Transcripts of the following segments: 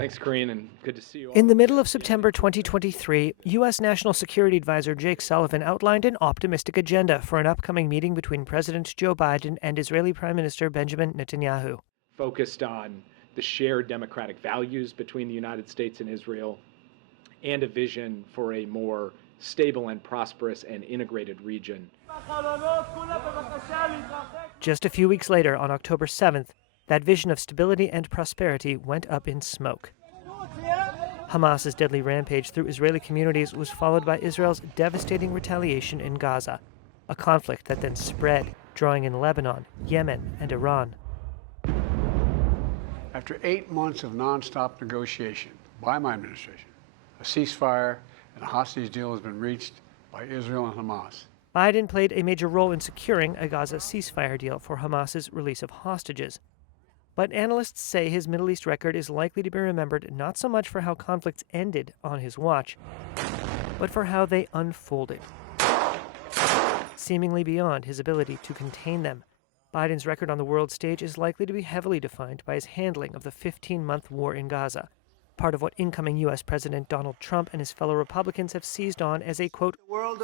Thanks, Karine, and good to see you all. In the middle of September 2023, U.S. National Security Advisor Jake Sullivan outlined an optimistic agenda for an upcoming meeting between President Joe Biden and Israeli Prime Minister Benjamin Netanyahu. Focused on the shared democratic values between the United States and Israel, and a vision for a more stable and prosperous and integrated region. Just a few weeks later, on October 7th, that vision of stability and prosperity went up in smoke. Hamas's deadly rampage through Israeli communities was followed by Israel's devastating retaliation in Gaza, a conflict that then spread, drawing in Lebanon, Yemen, and Iran. After 8 months of nonstop negotiation by my administration, a ceasefire and a hostage deal has been reached by Israel and Hamas. Biden played a major role in securing a Gaza ceasefire deal for Hamas's release of hostages. But analysts say his Middle East record is likely to be remembered not so much for how conflicts ended on his watch, but for how they unfolded, seemingly beyond his ability to contain them. Biden's record on the world stage is likely to be heavily defined by his handling of the 15-month war in Gaza, part of what incoming U.S. President Donald Trump and his fellow Republicans have seized on as a, quote, world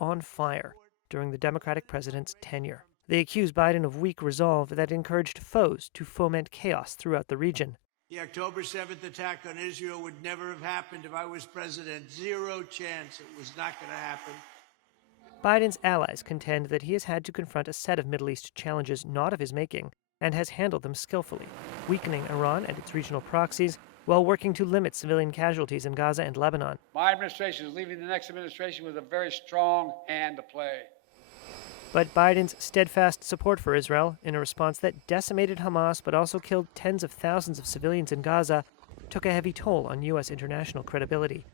on fire during the Democratic president's tenure. They accuse Biden of weak resolve that encouraged foes to foment chaos throughout the region. The October 7th attack on Israel would never have happened if I was president. Zero chance. It was not going to happen. Biden's allies contend that he has had to confront a set of Middle East challenges not of his making, and has handled them skillfully, weakening Iran and its regional proxies while working to limit civilian casualties in Gaza and Lebanon. My administration is leaving the next administration with a very strong hand to play. But Biden's steadfast support for Israel, in a response that decimated Hamas but also killed tens of thousands of civilians in Gaza, took a heavy toll on U.S. international credibility.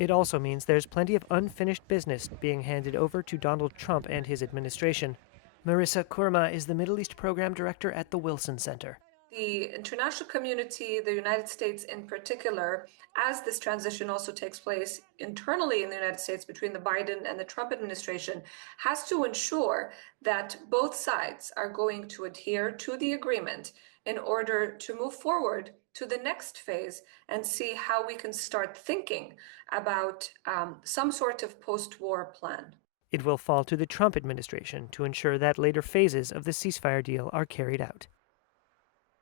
It also means there's plenty of unfinished business being handed over to Donald Trump and his administration. Marissa Kurma is the Middle East Program Director at the Wilson Center. The international community, the United States in particular, as this transition also takes place internally in the United States between the Biden and the Trump administration, has to ensure that both sides are going to adhere to the agreement in order to move forward to the next phase and see how we can start thinking about some sort of post-war plan. It will fall to the Trump administration to ensure that later phases of the ceasefire deal are carried out.